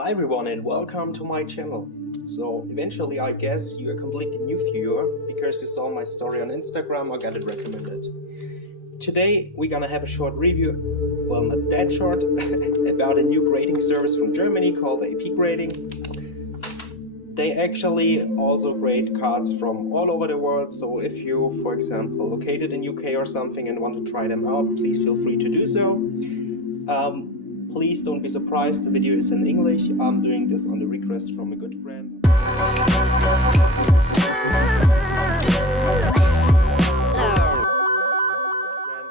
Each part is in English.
Hi everyone and welcome to my channel. So eventually I guess you're a completely new viewer because you saw my story on Instagram or got it recommended. Today we're gonna have a short review, well not that short, about a new grading service from Germany called APGrading. They actually also grade cards from all over the world, so if you, for example, located in UK or something and want to try them out, please feel free to do so. Please don't be surprised, the video is in English. I'm doing this on the request from a good friend.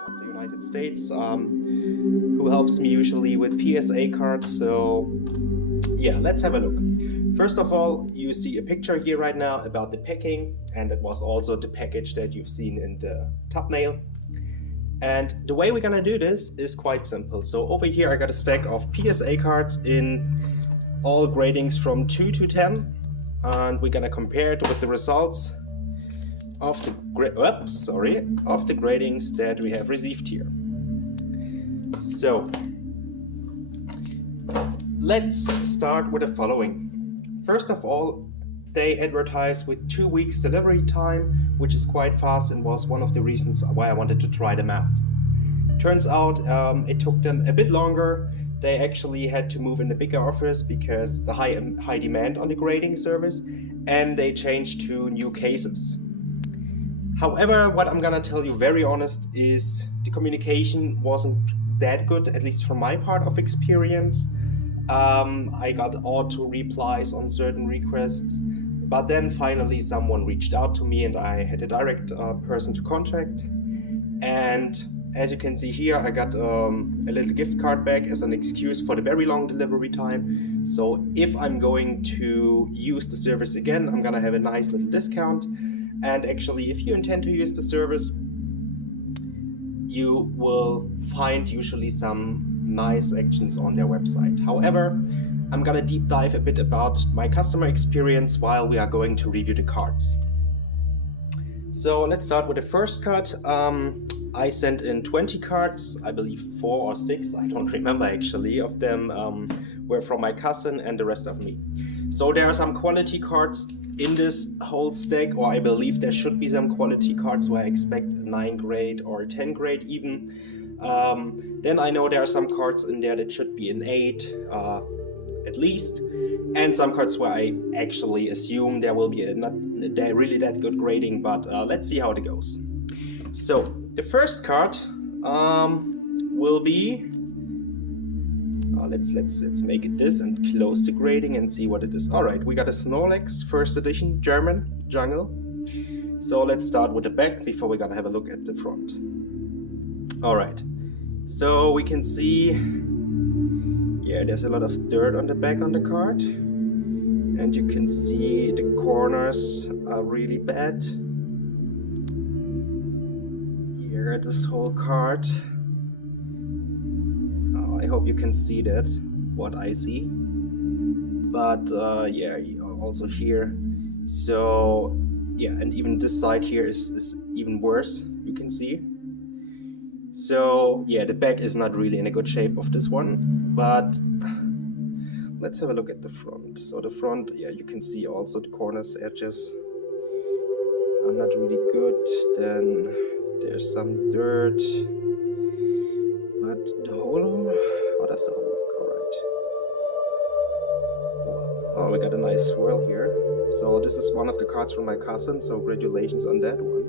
Of the United States, who helps me usually with PSA cards. So yeah, let's have a look. First of all, you see a picture here right now about the packing, and it was also the package that you've seen in the thumbnail. And the way we're gonna do this is quite simple. So over here I got a stack of PSA cards in all gradings from 2 to 10, and we're gonna compare it with the results of the gradings that we have received here. So let's start with the following. First of all, they advertise with 2 weeks delivery time, which is quite fast and was one of the reasons why I wanted to try them out. Turns out it took them a bit longer. They actually had to move in a bigger office because the high demand on the grading service, and they changed to new cases. However, what I'm gonna tell you very honest is the communication wasn't that good, at least from my part of experience. I got auto replies on certain requests, but then finally someone reached out to me and I had a direct person to contact. And as you can see here, I got a little gift card back as an excuse for the very long delivery time. So if I'm going to use the service again, I'm gonna have a nice little discount. And actually, if you intend to use the service, you will find usually some nice actions on their website. However, I'm gonna deep dive a bit about my customer experience while we are going to review the cards. So let's start with the first card. I sent in 20 cards, I believe 4 or 6, I don't remember actually, of them were from my cousin and the rest of me. So there are some quality cards in this whole stack, or I believe there should be some quality cards where I expect a 9 grade or a 10 grade even. Then I know there are some cards in there that should be an 8 at least, and some cards where I actually assume there will be not really that good grading, but let's see how it goes. So the first card will be let's make it this and close the grading and see what it is. All right, we got a Snorlax first edition German jungle. So let's start with the back before we're gonna have a look at the front. All right, so we can see, yeah, there's a lot of dirt on the back on the card, and you can see the corners are really bad. Here, this whole card. I hope you can see that, what I see. But yeah, also here. So yeah, and even this side here is even worse, you can see. So yeah, the back is not really in a good shape of this one, but let's have a look at the front. So the front, yeah, you can see also the corners, edges are not really good. Then there's some dirt, but the holo, how does the holo look? All right. Oh, we got a nice swirl here. So this is one of the cards from my cousin, so congratulations on that one,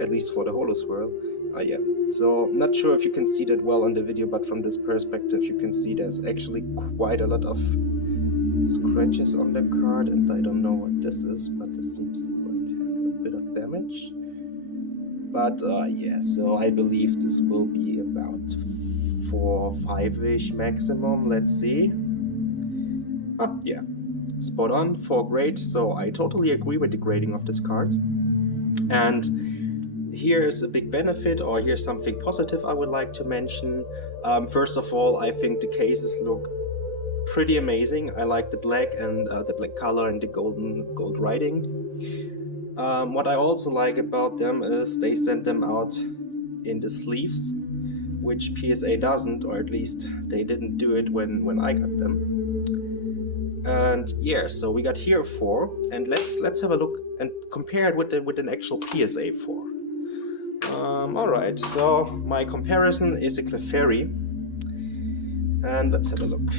at least for the holo swirl. Yeah, so not sure if you can see that well on the video, but from this perspective you can see there's actually quite a lot of scratches on the card, and I don't know what this is, but this seems like a bit of damage. But yeah, so I believe this will be about 4 or 5-ish maximum. Let's see. Yeah, spot on, 4 grade. So I totally agree with the grading of this card. And here's a big benefit, or here's something positive I would like to mention. First of all, I think the cases look pretty amazing. I like the black and the black color and the gold writing. What I also like about them is they sent them out in the sleeves, which PSA doesn't, or at least they didn't do it when I got them. And yeah, so we got here 4, and let's have a look and compare it with an actual PSA 4. All right, so my comparison is a Clefairy, and let's have a look.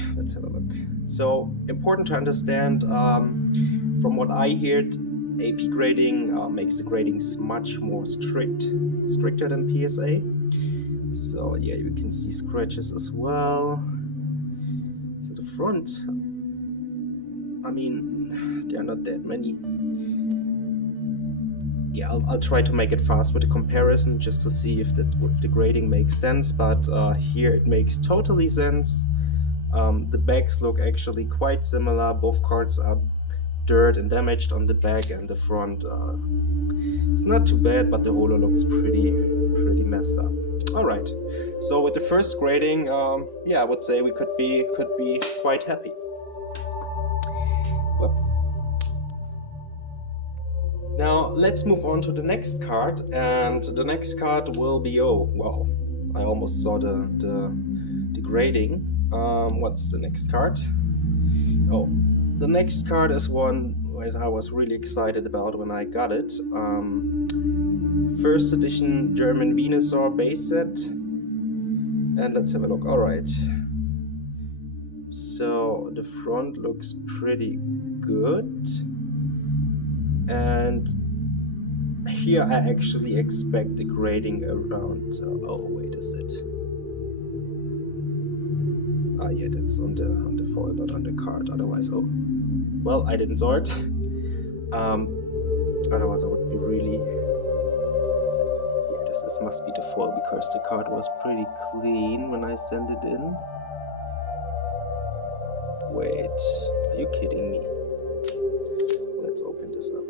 So important to understand. From what I heard, APGrading makes the gradings much more stricter than PSA. So yeah, you can see scratches as well. So the front, I mean, there are not that many. Yeah, I'll try to make it fast with the comparison just to see if the grading makes sense, but here it makes totally sense. The backs look actually quite similar. Both cards are dirt and damaged on the back, and the front it's not too bad, but the holo looks pretty messed up. All right, so with the first grading, yeah, I would say we could be quite happy. Whoops. Now let's move on to the next card, and the next card will be, oh wow, I almost saw the grading. What's the next card? Oh, the next card is one that I was really excited about when I got it. First edition German Venusaur base set, and let's have a look. All right, so the front looks pretty good. And here I actually expect the grading around, oh wait, is it? Ah yeah, that's on the foil, not on the card, otherwise, oh, well, I didn't saw it. Otherwise I would be really, yeah, this must be the foil because the card was pretty clean when I sent it in. Wait, are you kidding me? Let's open this up.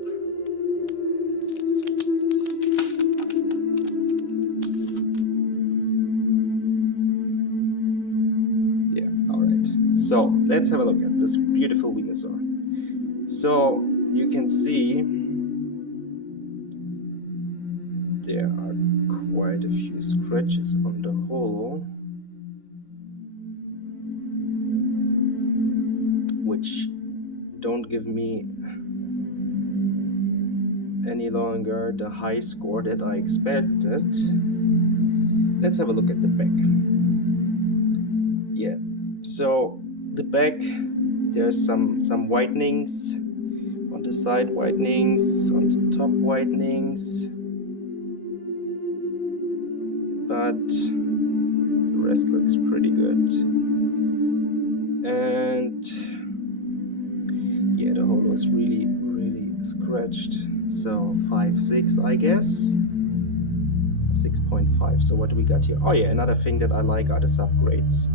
So let's have a look at this beautiful Venusaur. So you can see there are quite a few scratches on the holo, which don't give me any longer the high score that I expected. Let's have a look at the back. Yeah, so the back, there's some whitenings on the side, whitenings on the top, whitenings, but the rest looks pretty good. And yeah, the holo is really scratched. So 5.6, I guess. 6.5. So what do we got here? Oh yeah, another thing that I like are the subgrades.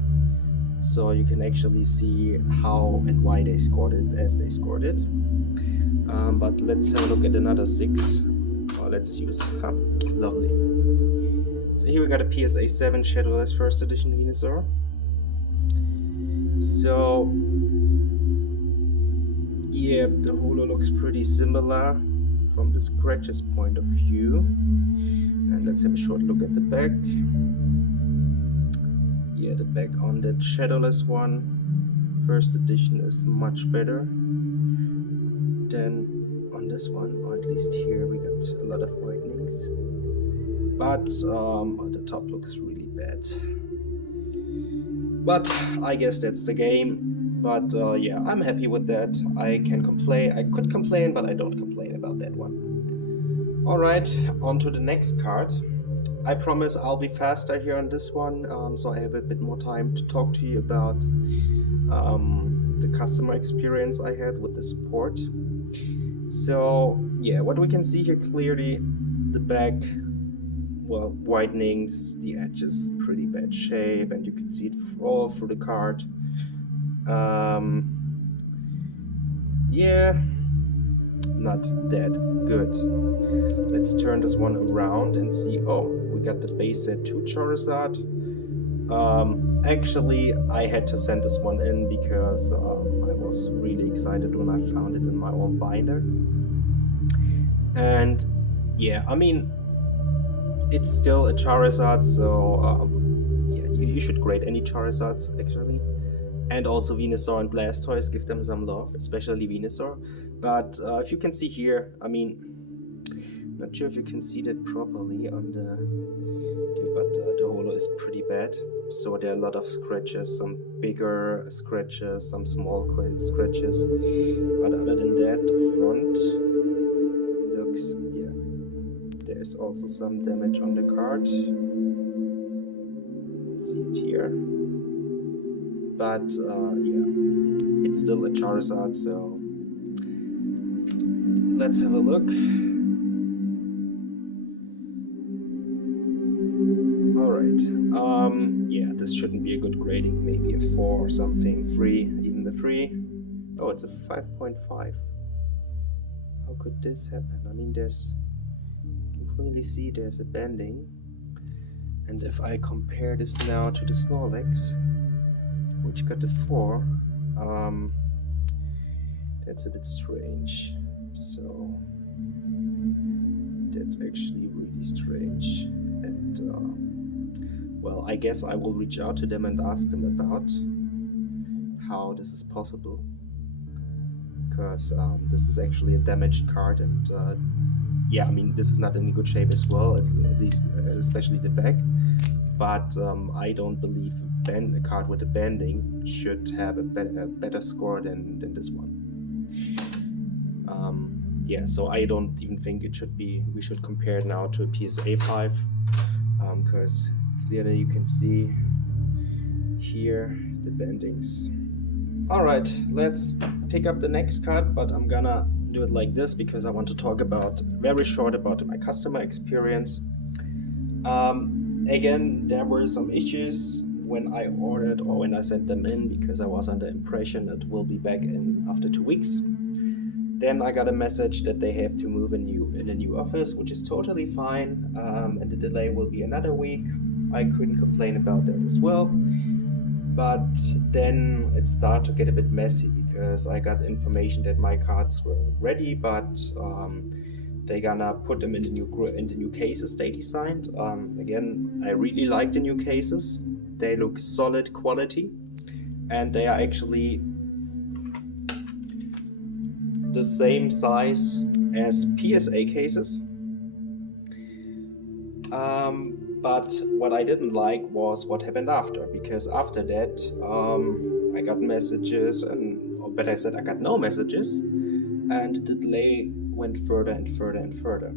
So you can actually see how and why they scored it as they scored it. But let's have a look at another 6. Oh, let's use, lovely. So here we got a PSA 7 Shadowless first edition Venusaur. So yeah, the holo looks pretty similar from the scratches point of view. And let's have a short look at the back. Yeah, the back on that Shadowless one, first edition, is much better than on this one, or at least here we got a lot of whitenings. But the top looks really bad. But I guess that's the game. But yeah, I'm happy with that. I could complain, but I don't complain about that one. Alright, on to the next card. I promise I'll be faster here on this one, so I have a bit more time to talk to you about the customer experience I had with the support. So yeah, what we can see here clearly, the back, well, whitenings, the edge is pretty bad shape, and you can see it all through the card. Yeah, not that good. Let's turn this one around and see. Oh, we got the base set 2 Charizard. Actually, I had to send this one in because I was really excited when I found it in my old binder. And yeah, I mean, it's still a Charizard, so yeah, you should grade any Charizards actually. And also Venusaur and Blastoise, give them some love, especially Venusaur. But if you can see here, I mean, not sure if you can see that properly on the, but the holo is pretty bad. So there are a lot of scratches, some bigger scratches, some small scratches. But other than that, the front looks, yeah. There's also some damage on the card. See it here. But yeah, it's still a Charizard, so let's have a look. Alright, yeah, this shouldn't be a good grading, maybe a 4 or something, 3, even the 3. Oh, it's a 5.5. How could this happen? I mean, there's, you can clearly see there's a bending. And if I compare this now to the Snorlax, which got a 4, that's a bit strange. So that's actually really strange. And well, I guess I will reach out to them and ask them about how this is possible, because this is actually a damaged card, and yeah, I mean, this is not in a good shape as well, at least especially the back. But I don't believe a card with a bending should have a better score than this one. Yeah, so I don't even think it should be, we should compare it now to a PSA 5, because clearly you can see here the bendings. Alright, let's pick up the next card, but I'm gonna do it like this because I want to talk about, very short, about my customer experience. Again, there were some issues when I ordered or when I sent them in, because I was under the impression it will be back in after 2 weeks. Then I got a message that they have to move in a new office, which is totally fine, and the delay will be another week. I couldn't complain about that as well. But then it started to get a bit messy, because I got information that my cards were ready, but they're gonna put them in the new cases they designed. Again, I really like the new cases. They look solid quality, and they are actually the same size as PSA cases. But what I didn't like was what happened after, because after that I got messages, or better said, I got no messages, and the delay went further and further and further.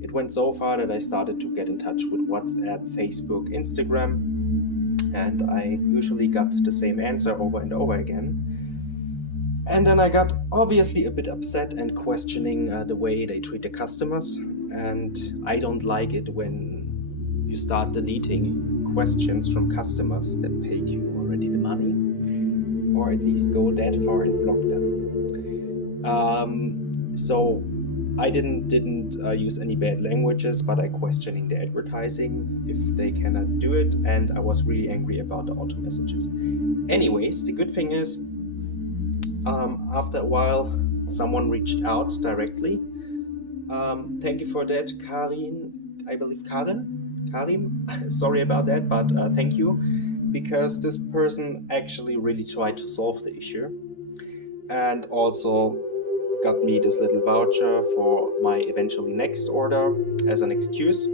It went so far that I started to get in touch with WhatsApp, Facebook, Instagram, and I usually got the same answer over and over again. And then I got obviously a bit upset and questioning the way they treat the customers, and I don't like it when you start deleting questions from customers that paid you already the money, or at least go that far and block them. So I didn't use any bad languages, but I questioning the advertising if they cannot do it, and I was really angry about the auto messages. Anyways, the good thing is, after a while, someone reached out directly. Thank you for that, Karin. I believe Karim. Sorry about that, but thank you, because this person actually really tried to solve the issue, and also got me this little voucher for my eventually next order as an excuse.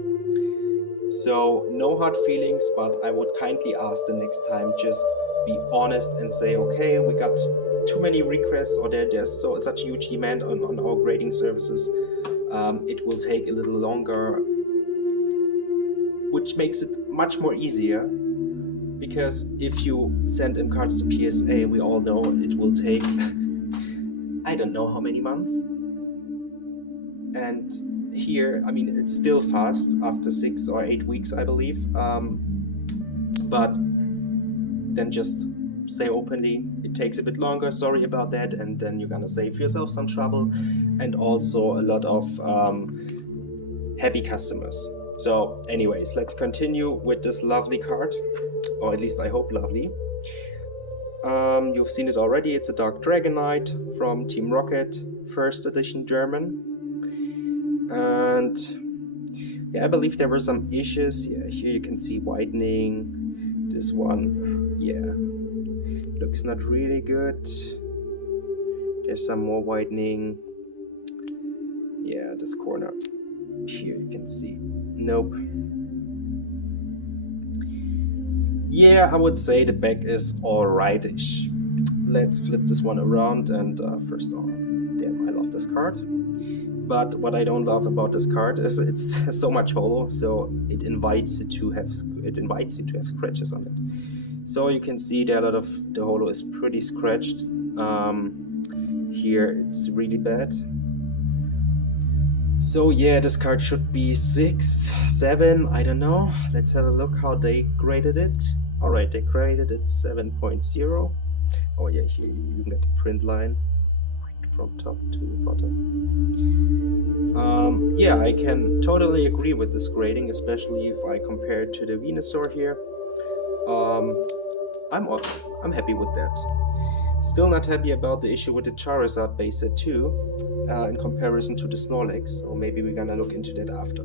So no hard feelings, but I would kindly ask the next time, just be honest and say, okay, we got too many requests, or there's such a huge demand on our grading services. It will take a little longer, which makes it much more easier, because if you send in cards to PSA, we all know it will take I don't know how many months. And here, I mean, it's still fast after 6 or 8 weeks, I believe. But then just say openly, it takes a bit longer, sorry about that, and then you're gonna save yourself some trouble, and also a lot of happy customers. So anyways, let's continue with this lovely card, or at least I hope lovely. You've seen it already, it's a Dark Dragonite from Team Rocket, first edition German. And yeah, I believe there were some issues. Yeah, here you can see whitening. This one, yeah, looks not really good. There's some more whitening. Yeah, this corner here you can see. Nope. Yeah, I would say the back is alright-ish. Let's flip this one around and first off, damn, I love this card. But what I don't love about this card is it's so much holo, so it invites you to have scratches on it. So you can see that a lot of the holo is pretty scratched. Here it's really bad. So yeah, this card should be 6, 7, I don't know. Let's have a look how they graded it. Alright, they graded it 7.0. Oh yeah, here you can get the print line from top to bottom. Yeah, I can totally agree with this grading, especially if I compare it to the Venusaur here. I'm happy with that. Still not happy about the issue with the Charizard base set 2 in comparison to the Snorlax, so maybe we're gonna look into that after.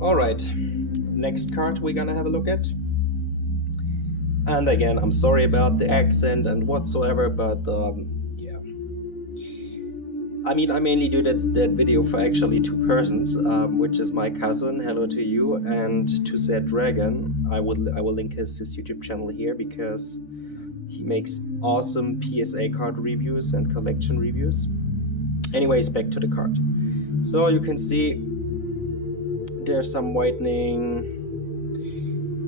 Alright, next card we're gonna have a look at. And again, I'm sorry about the accent and whatsoever, but yeah. I mean, I mainly do that video for actually 2 persons, which is my cousin, hello to you, and to Sad Dragon. I will link his YouTube channel here because he makes awesome PSA card reviews and collection reviews. Anyways, back to the card. So you can see there's some whitening.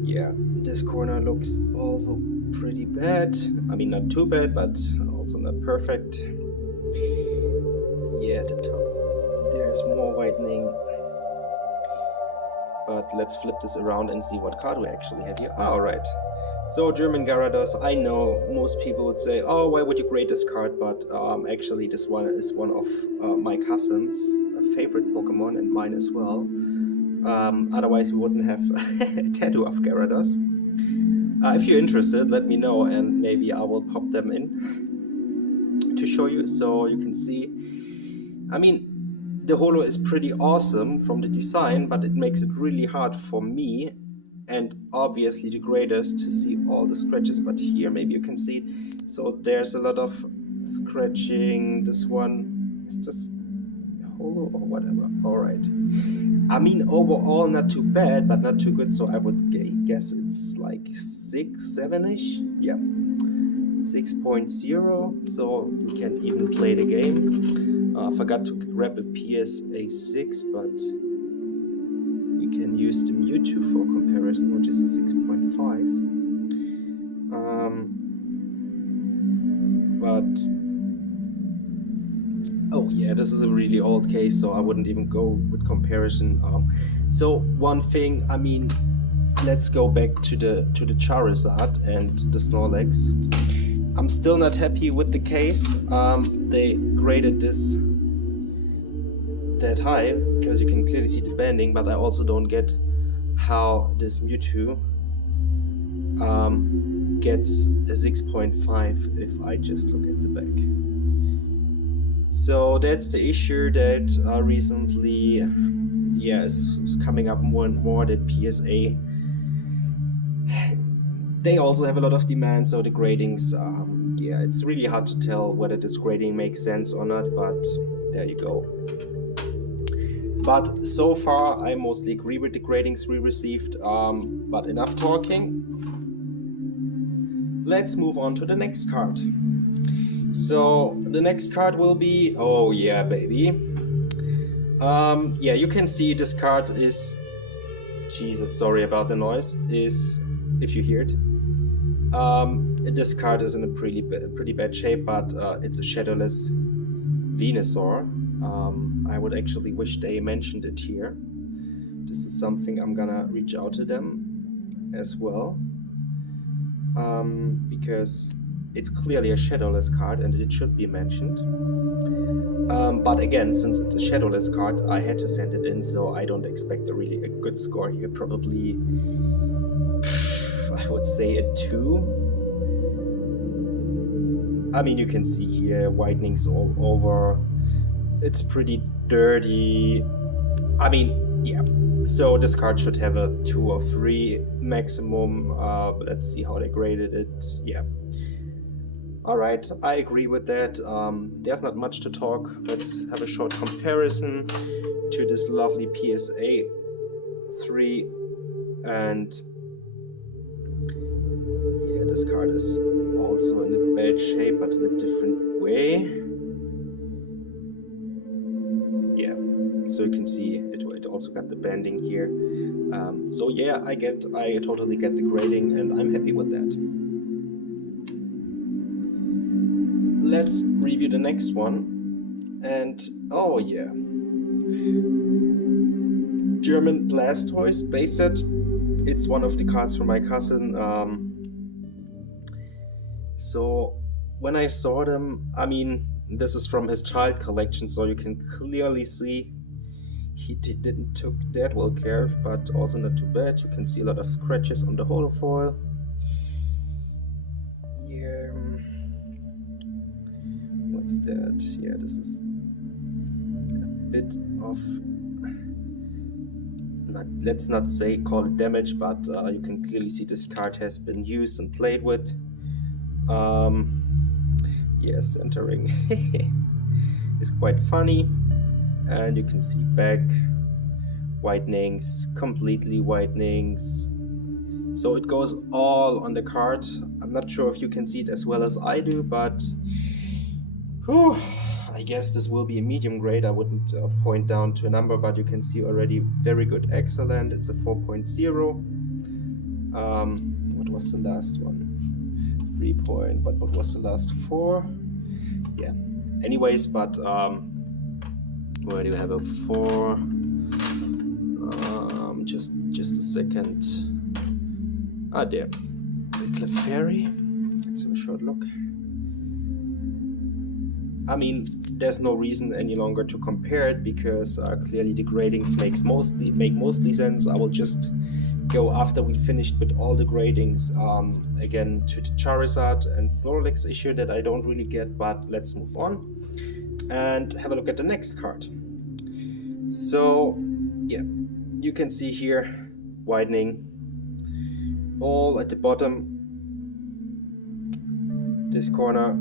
Yeah, this corner looks also pretty bad. I mean, not too bad, but also not perfect. Yeah, at the top there's more whitening. But let's flip this around and see what card we actually have here. Alright. So German Gyarados, I know most people would say, oh, why would you grade this card? But actually this one is one of my cousin's favorite Pokemon and mine as well. Otherwise we wouldn't have a tattoo of Gyarados. If you're interested, let me know and maybe I will pop them in to show you so you can see. I mean, the holo is pretty awesome from the design, but it makes it really hard for me and obviously the graders to see all the scratches, but here maybe you can see. So there's a lot of scratching. This one is just holo or whatever. Alright. I mean, overall not too bad, but not too good, so I would guess it's like 6, 7-ish? Yeah. 6.0, so you can even play the game. Forgot to grab a PSA 6, but you can use the Mewtwo for comparison, which is a 6.5. But oh yeah, this is a really old case, so I wouldn't even go with comparison. So one thing, I mean, let's go back to the Charizard and the Snorlax. I'm still not happy with the case. They graded this that high because you can clearly see the bending, but I also don't get how this Mewtwo gets a 6.5 if I just look at the back. So that's the issue that recently, yeah, is coming up more and more, that PSA, they also have a lot of demand, so the gradings, yeah, it's really hard to tell whether this grading makes sense or not, but there you go. But so far, I mostly agree with the gradings we received, but enough talking. Let's move on to the next card. So the next card will be, oh yeah, baby. Yeah, you can see this card is, Jesus, sorry about the noise, is, if you hear it, this card is in a pretty bad shape, but it's a Shadowless Venusaur. I would actually wish they mentioned it here. This is something I'm gonna reach out to them as well, because it's clearly a Shadowless card and it should be mentioned. But again, since it's a Shadowless card, I had to send it in, so I don't expect a good score here. Probably, I would say a 2. I mean, you can see here whitenings all over. It's pretty dirty. I mean, yeah. So this card should have a 2 or 3 maximum. But let's see how they graded it. Yeah. Alright, I agree with that. There's not much to talk. Let's have a short comparison to this lovely PSA 3, and yeah, this card is also in a bad shape, but in a different way. Yeah, so you can see it also got the banding here. So yeah, I totally get the grading, and I'm happy with that. Let's review the next one, and oh yeah, German Blastoise base set. It's one of the cards from my cousin. So when I saw them, I mean, this is from his child collection, so you can clearly see he didn't took that well care of, but also not too bad. You can see a lot of scratches on the holofoil. Yeah, what's that? Yeah, this is a bit of, let's not say call it damage, but you can clearly see this card has been used and played with. Yes, entering is quite funny, and you can see back whitenings, completely whitenings, so it goes all on the card. I'm not sure if you can see it as well as I do, but whew, I guess this will be a medium grade. I wouldn't point down to a number, but you can see already very good, excellent. It's a 4.0. What was the last one? 3 point, but what was the last 4? Yeah, anyways, but where do you have a 4? Just a second. Ah, there. The Clefairy. Let's have a short look. I mean, there's no reason any longer to compare it, because clearly the gradings make mostly sense. I will just go, after we finished with all the gradings, again to the Charizard and Snorlax issue that I don't really get, but let's move on and have a look at the next card. So yeah, you can see here widening all at the bottom, this corner.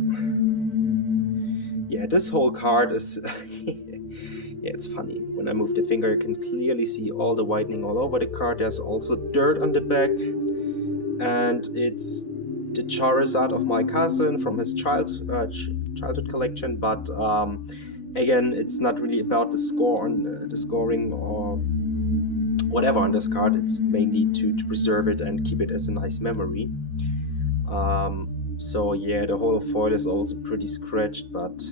Yeah, this whole card is yeah, it's funny. When I move the finger, you can clearly see all the whitening all over the card. There's also dirt on the back, and it's the Charizard of my cousin from his childhood collection. But again, it's not really about the score on the scoring or whatever on this card. It's mainly to preserve it and keep it as a nice memory. So yeah, the holofoil is also pretty scratched, but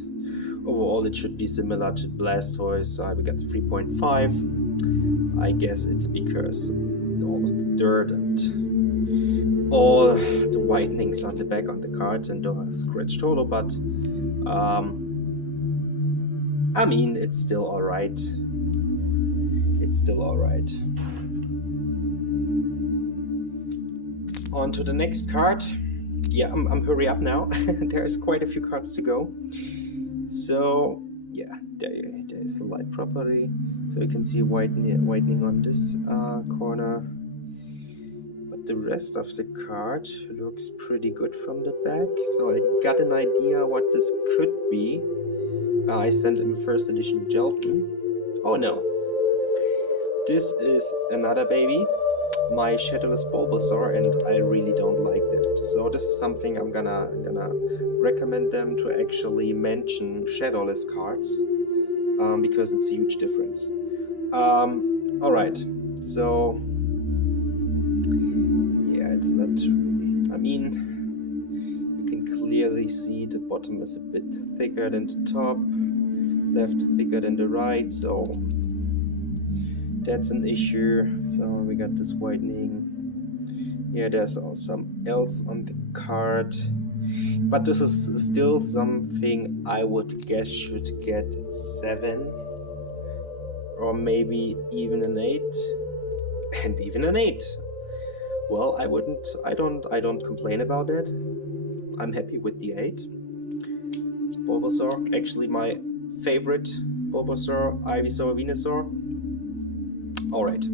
overall it should be similar to Blastoise. So I got the 3.5. I guess it's because all of the dirt and all the whitenings on the back on the card and the scratched holo, but I mean, it's still alright. It's still alright. On to the next card. Yeah, I'm hurry up now. There's quite a few cards to go. So yeah, there's the light property. So you can see whitening on this corner. But the rest of the card looks pretty good from the back. So I got an idea what this could be. I sent him first edition gel pen. Oh no. This is another baby. My Shadowless Bulbasaur, and I really don't like that. So this is something I'm gonna recommend them to actually mention Shadowless cards, because it's a huge difference. Alright, so yeah, it's not, I mean, you can clearly see the bottom is a bit thicker than the top, left thicker than the right, so that's an issue. So we got this whitening. Yeah, there's also some else on the card, but this is still something I would guess should get 7 or maybe even an 8, and even an 8. Well, I don't complain about it. I'm happy with the 8. Bulbasaur, actually my favorite Bulbasaur, Ivysaur, Venusaur. Alright,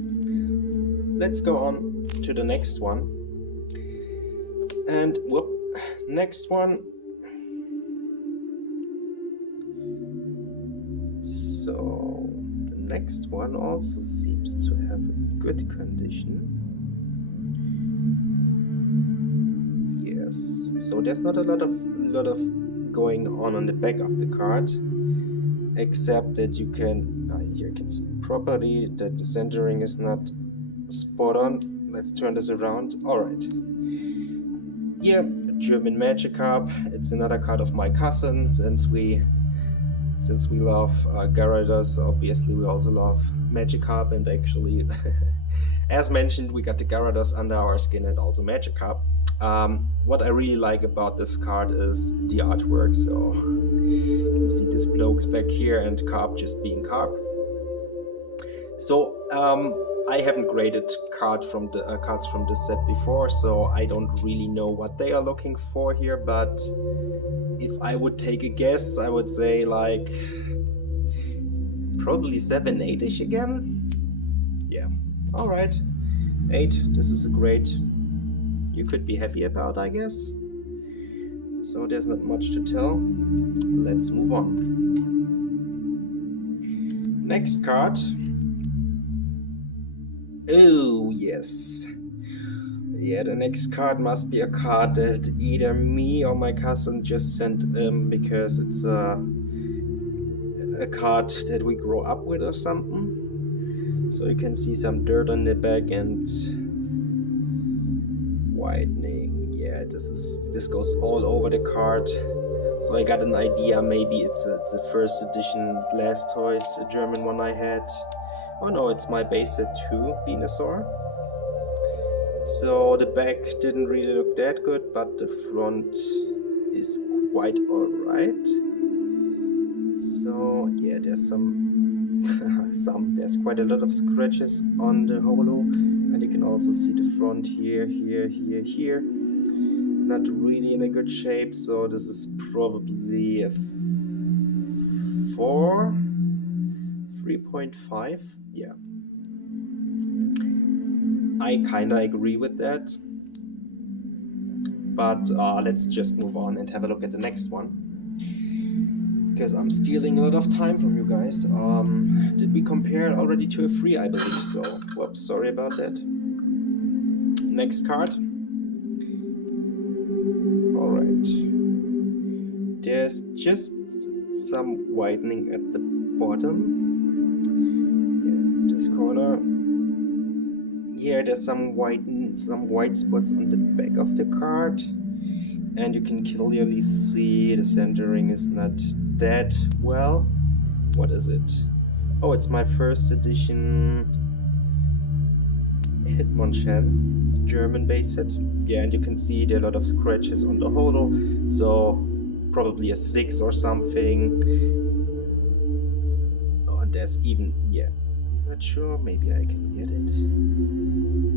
let's go on to the next one. And whoop, next one, next one also seems to have a good condition. Yes, so there's not a lot of going on the back of the card, except that you can here you can see properly that the centering is not spot on. Let's turn this around. All right. Yeah, German Magikarp. It's another card of my cousin. Since we love Gyarados, obviously we also love Magikarp, and actually, as mentioned, we got the Gyarados under our skin and also Magikarp. What I really like about this card is the artwork. So you can see this blokes back here and Carp just being Carp. So I haven't graded cards from this set before, so I don't really know what they are looking for here, but if I would take a guess, I would say like probably 7, 8-ish again. Yeah, all right, 8. This is a grade you could be happy about, I guess. So there's not much to tell. Let's move on. Next card. Oh, yes. Yeah, the next card must be a card that either me or my cousin just sent because it's a card that we grow up with or something. So you can see some dirt on the back and widening. Yeah, this goes all over the card. So I got an idea, maybe it's a first edition Blastoise, a German one I had. Oh no, it's my base set 2 Venusaur. So the back didn't really look that good, but the front is quite alright. So yeah, there's there's quite a lot of scratches on the holo, and you can also see the front here. Not really in a good shape, so this is probably a 4. 3.5, yeah. I kinda agree with that. But let's just move on and have a look at the next one. Because I'm stealing a lot of time from you guys. Did we compare it already to a 3? I believe so. Whoops, sorry about that. Next card. Alright. There's just some widening at the bottom. This corner. Here there's some white spots on the back of the card, and you can clearly see the centering is not that well. What is it? Oh, it's my first edition Hitmonchan German base set. Yeah, and you can see there are a lot of scratches on the holo, so probably a 6 or something. Oh, and there's even, yeah, not sure, maybe I can get it.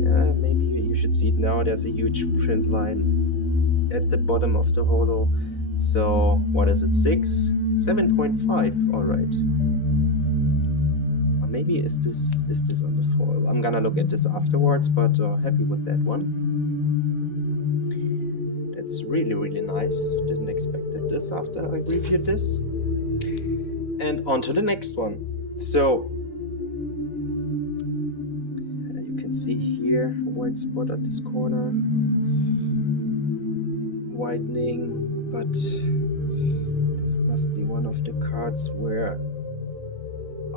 Yeah, maybe you should see it now. There's a huge print line at the bottom of the holo. So what is it, 6? 7.5, alright. Or maybe is this on the foil? I'm gonna look at this afterwards, but happy with that one. That's really, really nice. Didn't expect this after I reviewed this. And on to the next one. So you can see here a white spot at this corner, widening, but this must be one of the cards where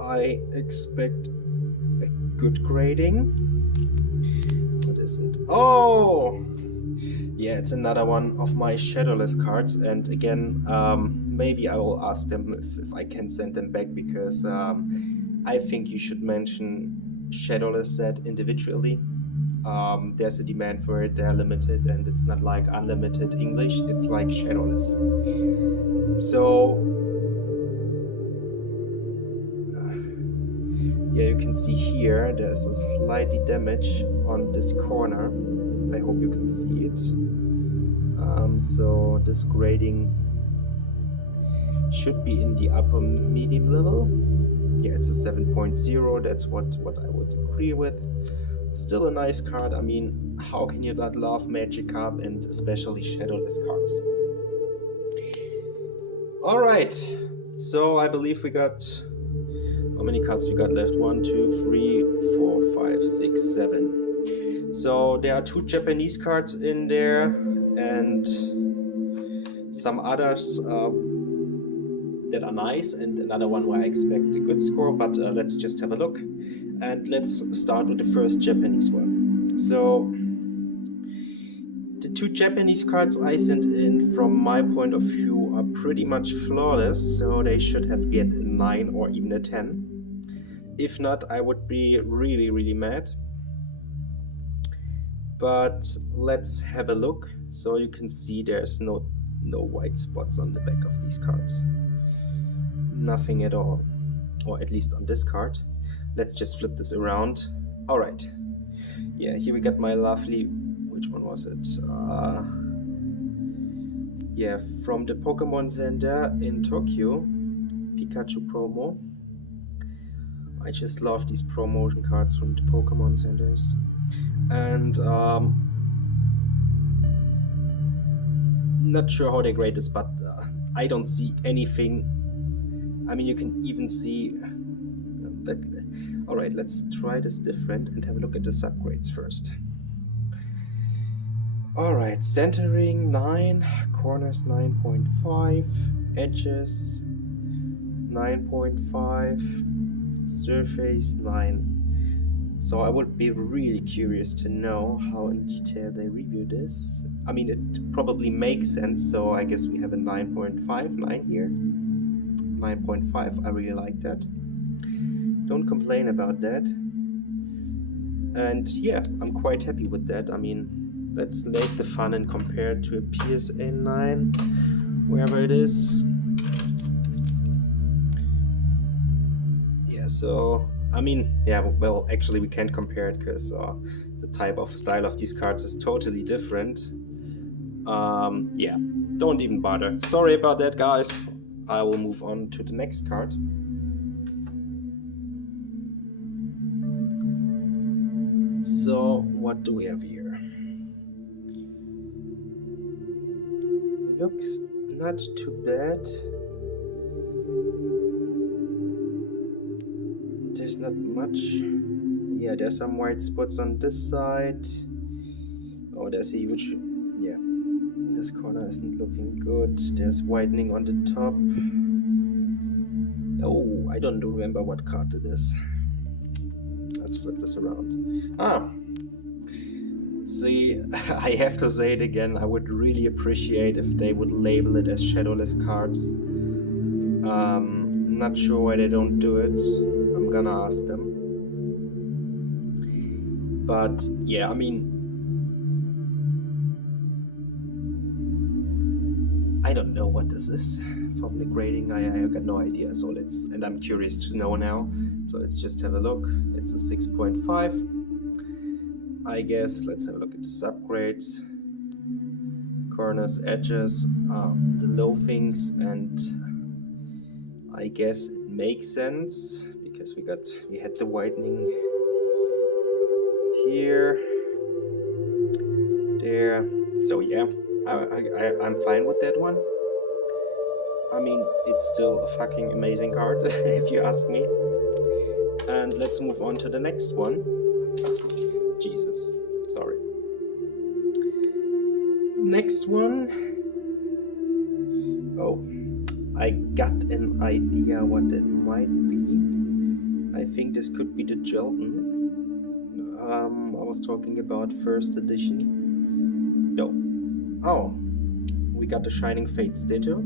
I expect a good grading. What is it? Oh! Yeah, it's another one of my Shadowless cards, and again, maybe I will ask them if I can send them back, because I think you should mention Shadowless set individually. There's a demand for it, they're limited, and it's not like unlimited English, it's like Shadowless. So, yeah, you can see here, there's a slightly damage on this corner. I hope you can see it. So this grading should be in the upper medium level. Yeah, it's a 7.0, that's what I would agree with. Still a nice card. I mean, how can you not love Magikarp and especially Shadowless cards? Alright, so I believe we got, or many cards we got left? 1, 2, 3, 4, 5, 6, 7. So there are 2 Japanese cards in there and some others that are nice, and another one where I expect a good score, but let's just have a look. And let's start with the first Japanese one. So the 2 Japanese cards I sent in, from my point of view, are pretty much flawless, so they should have get a 9 or even a 10. If not, I would be really, really mad. But let's have a look. So you can see there's no white spots on the back of these cards. Nothing at all, or at least on this card. Let's just flip this around. All right. Yeah, here we got my lovely, which one was it? Yeah, from the Pokemon Center in Tokyo, Pikachu promo. I just love these promotion cards from the Pokemon Centers. And not sure how they grade this, but I don't see anything. I mean, you can even see that. All right, let's try this different and have a look at the subgrades first. All right, centering 9, corners 9.5, edges 9.5, surface 9. So I would be really curious to know how in detail they review this. I mean, it probably makes sense, so I guess we have a 9.5, 9 here. 9.5, I really like that. Don't complain about that. And yeah, I'm quite happy with that. I mean, let's make the fun and compare it to a PSA 9, wherever it is. Yeah, so I mean, yeah, well, actually we can't compare it because the type of style of these cards is totally different. Yeah, don't even bother. Sorry about that, guys. I will move on to the next card. So, what do we have here? Looks not too bad. There's not much. Yeah, there's some white spots on this side. Oh, there's a huge. Yeah, this corner isn't looking good. There's whitening on the top. Oh, I don't remember what card it is. Let's flip this around. Ah, see, I have to say it again. I would really appreciate if they would label it as Shadowless cards. Not sure why they don't do it. I'm gonna ask them. But yeah, I mean, I don't know what this is from the grading. I got no idea. So let's, and I'm curious to know now. So let's just have a look. It's a 6.5. I guess let's have a look at the subgrades. Corners, edges, the low things, and I guess it makes sense because we had the whitening here, there. So yeah, I'm fine with that one. I mean, it's still a fucking amazing card if you ask me. And let's move on to the next one. Jesus, sorry. Next one. Oh, I got an idea what it might be. I think this could be the Jolton. I was talking about first edition. No. Oh, we got the Shining Fates Ditto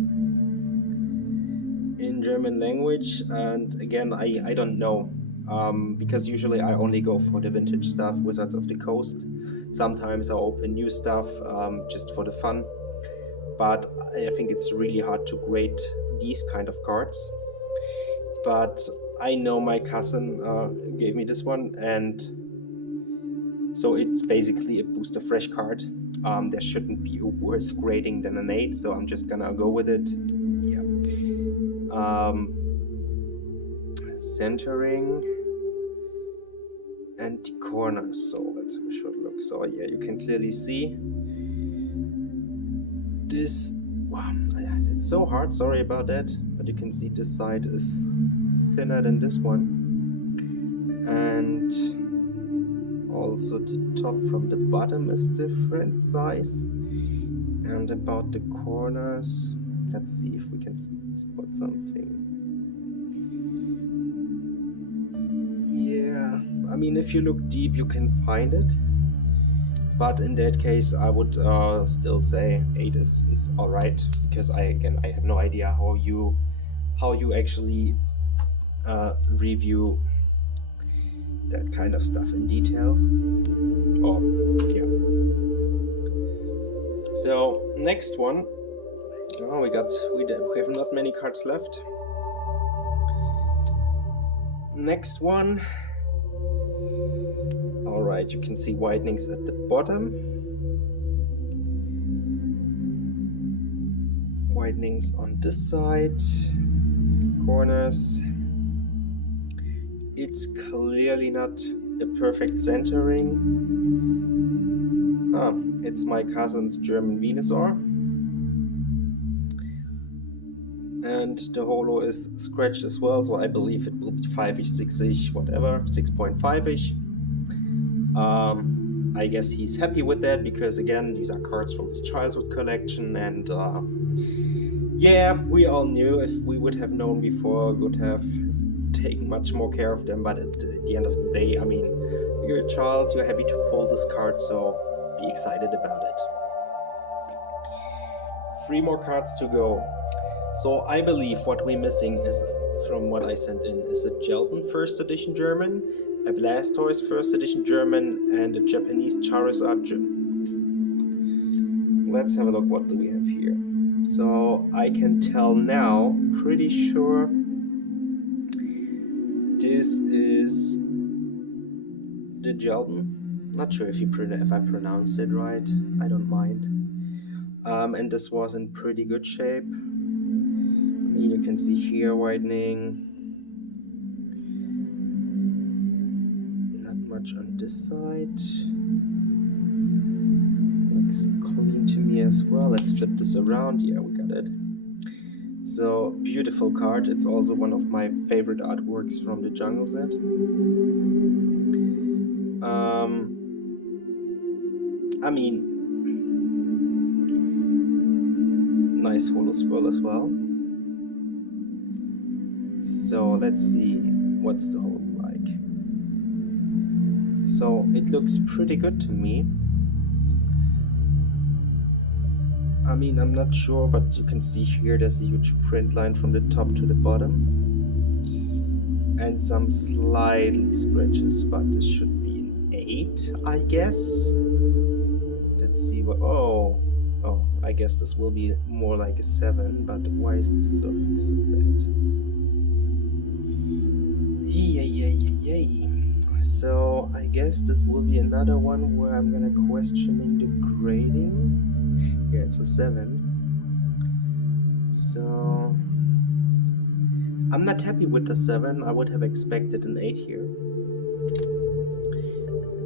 in German language, and again, I don't know. Because usually I only go for the vintage stuff, Wizards of the Coast. Sometimes I open new stuff just for the fun, but I think it's really hard to grade these kind of cards. But I know my cousin gave me this one, and so it's basically a booster fresh card. There shouldn't be a worse grading than an 8, so I'm just gonna go with it. Yeah. Centering and the corners, so let's have a short look. So yeah, you can clearly see this. Wow, it's so hard, sorry about that, but you can see this side is thinner than this one. also the top from the bottom is different size. And about the corners, let's see if we can spot something. Yeah, I mean, if you look deep, you can find it. But in that case, I would still say 8 is all right, because I have no idea how you actually review that kind of stuff in detail. Oh, yeah. So next one. Oh, we have not many cards left. Next one. All right, you can see widenings at the bottom. Widenings on this side. Corners. It's clearly not a perfect centering. Ah, it's my cousin's German Venusaur. And the holo is scratched as well, so I believe it will be 5-ish, 6-ish, whatever, 6.5-ish. I guess he's happy with that, because again, these are cards from his childhood collection, and yeah, we all knew. If we would have known before, we would have taken much more care of them, but at the end of the day, I mean, you're a child, you're happy to pull this card, so be excited about it. 3 more cards to go. So I believe what we're missing is, from what I sent in, is a Jelton First Edition German, a Blastoise First Edition German, and a Japanese Charizard German. Let's have a look, what do we have here. So I can tell now, pretty sure this is the Jelton. Not sure if I pronounced it right, I don't mind. And this was in pretty good shape. I mean, you can see here widening. Not much on this side. Looks clean to me as well. Let's flip this around. Yeah, we got it. So, beautiful card. It's also one of my favorite artworks from the Jungle set. I mean, nice holo swirl as well. So let's see, what's the holo like? So it looks pretty good to me. I mean, I'm not sure, but you can see here there's a huge print line from the top to the bottom. And some slightly scratches, but this should be an 8, I guess. Let's see what... Oh, I guess this will be more like a 7, but why is the surface so bad? Yay. So I guess this will be another one where I'm gonna questioning the grading. Yeah, it's a 7. So I'm not happy with the 7. I would have expected an 8 here.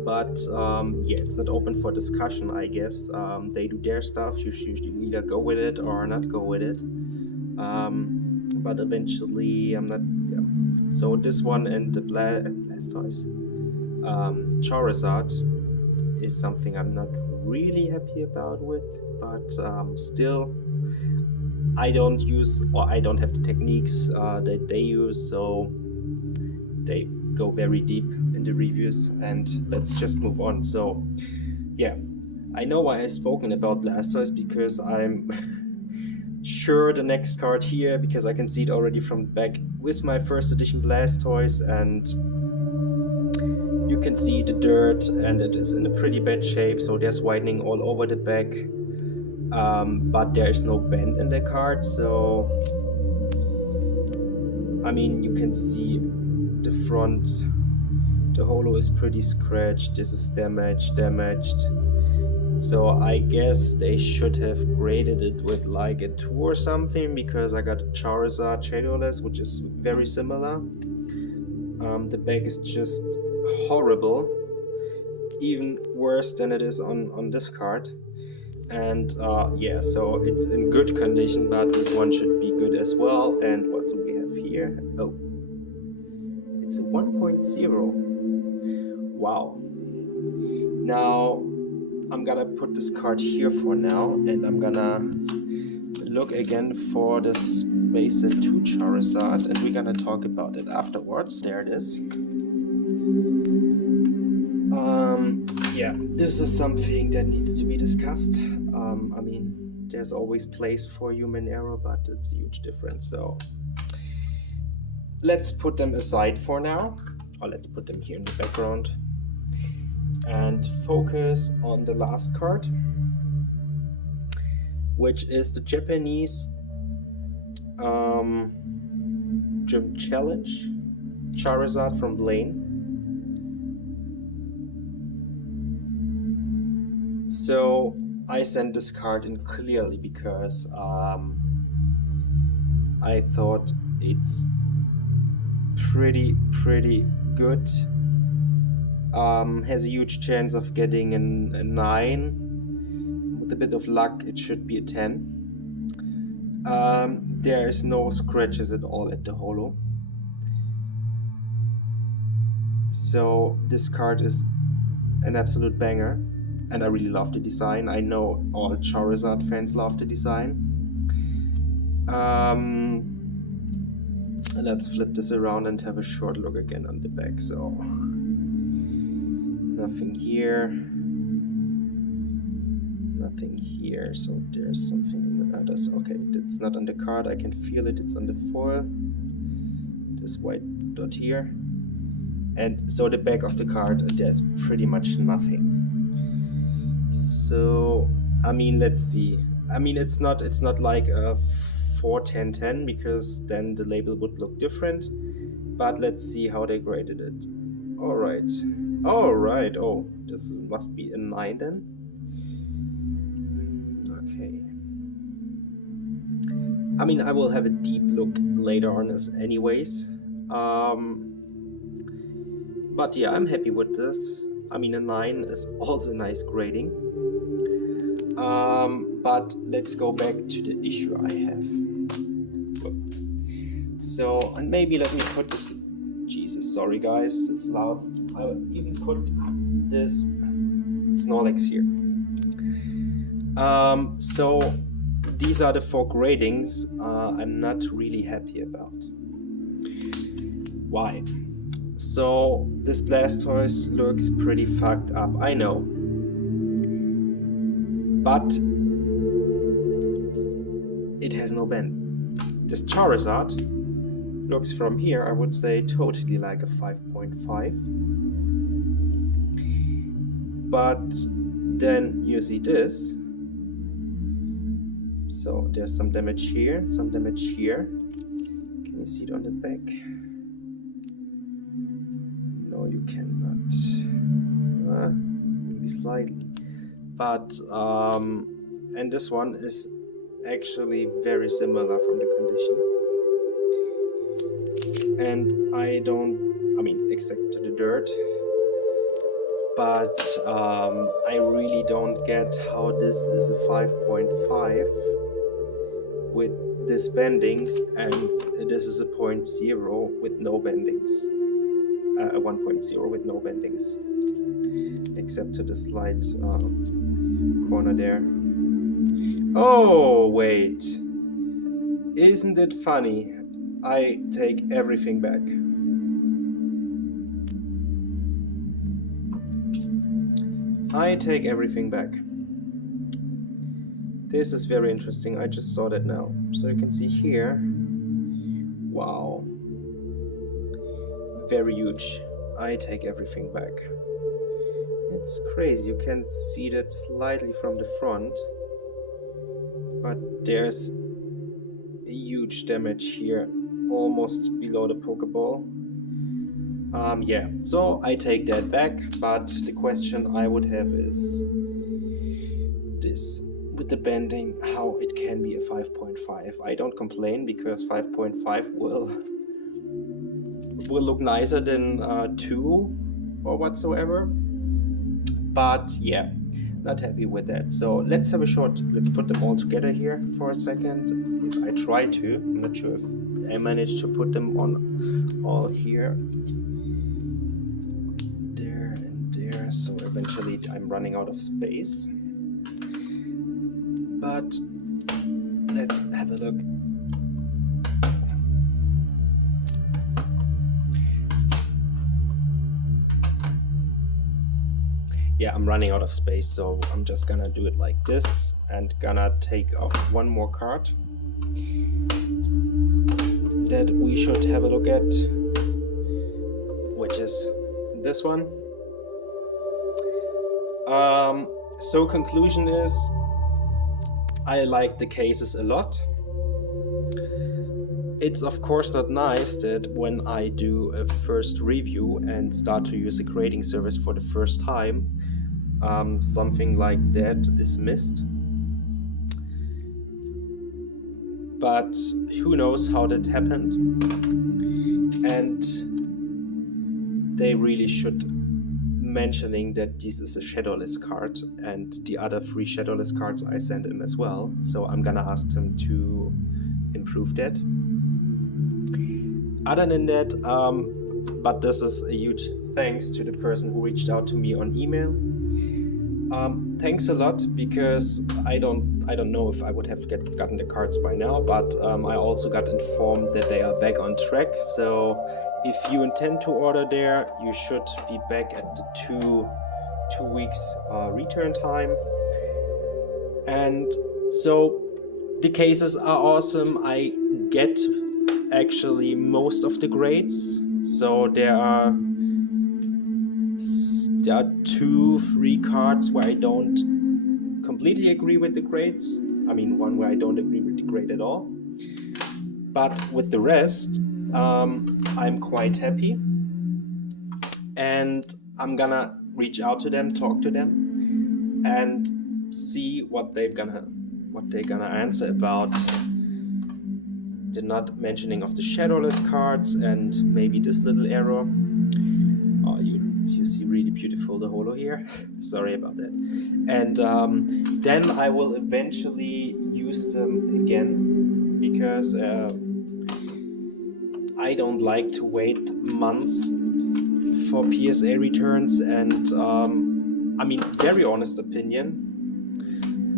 But yeah, it's not open for discussion, I guess. They do their stuff. You should either go with it or not go with it. But eventually, I'm not. Yeah. So this one and the Blastoise, Charizard, is something I'm not really happy about with. But still, I don't have the techniques that they use, so they go very deep in the reviews, and let's just move on. So yeah, I know why I've spoken about Blastoise, because I'm sure the next card here, because I can see it already from the back, with my first edition Blastoise, and you can see the dirt, and it is in a pretty bad shape, so there's widening all over the back, but there is no bend in the card. So I mean, you can see the front, the holo is pretty scratched, this is damaged. So I guess they should have graded it with like a 2 or something, because I got a Charizard Shadowless, which is very similar. The back is just horrible, even worse than it is on this card. And yeah, so it's in good condition, but this one should be good as well. And what do we have here? Oh, it's a 1.0. Wow. Now, I'm gonna put this card here for now, and I'm gonna look again for this basic 2 Charizard, and we're gonna talk about it afterwards. There it is. Yeah, this is something that needs to be discussed. I mean, there's always place for human error, but it's a huge difference. So let's put them aside for now, or let's put them here in the background and focus on the last card, which is the Japanese Gym Challenge Charizard from Blaine. So I sent this card in clearly because I thought it's pretty good. Has a huge chance of getting a 9. With a bit of luck, it should be a 10. There is no scratches at all at the holo. So this card is an absolute banger. And I really love the design. I know all Charizard fans love the design. Let's flip this around and have a short look again on the back. So nothing here. Nothing here. So there's something in the others. Okay, it's not on the card. I can feel it. It's on the foil. This white dot here. And so the back of the card, there's pretty much nothing. So I mean, let's see. I mean, it's not like a 4-10-10 because then the label would look different. But let's see how they graded it. All right. Oh, this must be a 9 then. Okay. I mean, I will have a deep look later on as anyways. But yeah, I'm happy with this. I mean, a 9 is also nice grading. But let's go back to the issue I have. So, and maybe let me put this, Jesus, sorry guys, it's loud. I will even put this Snorlax here. So these are the 4 gradings I'm not really happy about. Why? So this Blastoise looks pretty fucked up, I know. But it has no bend. This Charizard looks from here, I would say, totally like a 5.5. But then you see this. So there's some damage here, some damage here. Can you see it on the back? No, you cannot. Maybe slightly. But and this one is actually very similar from the condition, and I mean except to the dirt, but I really don't get how this is a 5.5 with this bendings and this is a 0.0 with no bendings, a 1.0 with no bendings, except to the slight corner there. Oh, wait. Isn't it funny? I take everything back. I take everything back. This is very interesting. I just saw that now. So you can see here. Wow. Very huge. I take everything back. It's crazy. You can see that slightly from the front. But there's a huge damage here, almost below the Pokeball. Yeah, so I take that back, but the question I would have is this, with the bending, how it can be a 5.5. I don't complain because 5.5 will look nicer than 2 or whatsoever, but yeah, not happy with that. So let's put them all together here for a second. If I try to, I'm not sure if I managed to put them on all here. There and there. so eventually I'm running out of space. But let's have a look. Yeah, I'm running out of space, so I'm just gonna do it like this and gonna take off one more card that we should have a look at, which is this one. So conclusion is, I like the cases a lot. It's of course not nice that when I do a first review and start to use a grading service for the first time, something like that is missed. But who knows how that happened. And they really should mentioning that this is a Shadowless card, and the other 3 Shadowless cards I sent him as well. So I'm gonna ask him to improve that. Other than that, but this is a huge thanks to the person who reached out to me on email. Thanks a lot, because I don't know if I would have gotten the cards by now, but I also got informed that they are back on track. So if you intend to order there, you should be back at the two weeks return time. And so the cases are awesome. I get actually most of the grades. So there are 2-3 cards where I don't completely agree with the grades. I mean, one where I don't agree with the grade at all. But with the rest, I'm quite happy. And I'm gonna reach out to them, talk to them, and see what they're gonna answer about the not mentioning of the Shadowless cards and maybe this little error. Oh, you see really beautiful the holo here. Sorry about that. And then I will eventually use them again, because I don't like to wait months for PSA returns. And I mean, very honest opinion,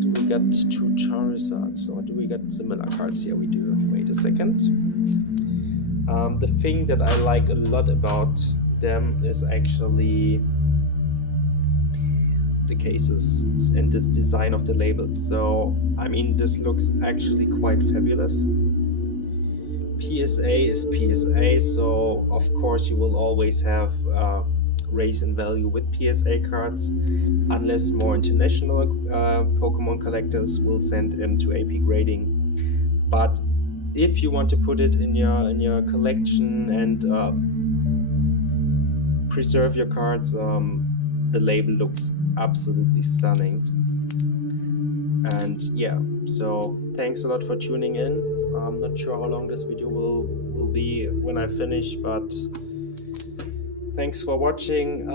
do we got 2 Charizards, or do we got similar cards here? We do. Wait a second. The thing that I like a lot about them is actually the cases and the design of the labels. So I mean, this looks actually quite fabulous. PSA is PSA, so of course you will always have raise in value with PSA cards, unless more international Pokemon collectors will send them to APGrading. But if you want to put it in your collection and preserve your cards, the label looks absolutely stunning. And yeah, so thanks a lot for tuning in. I'm not sure how long this video will be when I finish, but thanks for watching.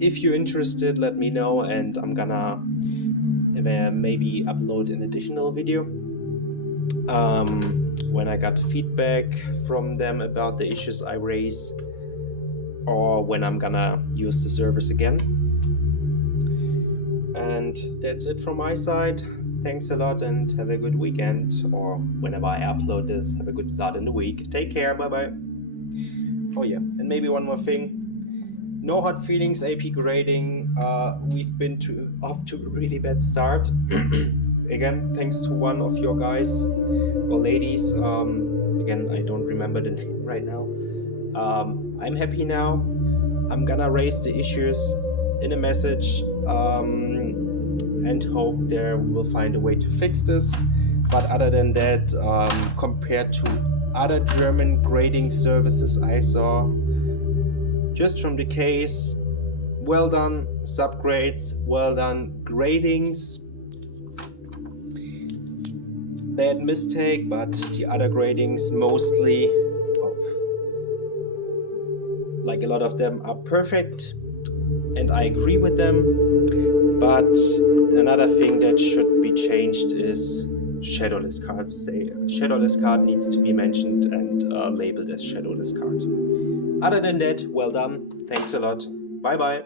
If you're interested, let me know, and I'm gonna maybe upload an additional video when I got feedback from them about the issues I raise, or when I'm gonna use the service again. And that's it from my side. Thanks a lot, and have a good weekend, or whenever I upload this, have a good start in the week. Take care, bye bye. Oh yeah, and maybe one more thing. No hard feelings, APGrading. We've been off to a really bad start. Again, thanks to one of your guys or ladies. Again, I don't remember the name right now. I'm happy now. I'm gonna raise the issues in a message and hope there we will find a way to fix this. But other than that, compared to other German grading services I saw, just from the case, well done subgrades, well done gradings. Bad mistake, but the other gradings mostly, like a lot of them, are perfect, and I agree with them. But another thing that should be changed is Shadowless cards. Shadowless card needs to be mentioned and labeled as Shadowless card. Other than that, well done. Thanks a lot. Bye bye.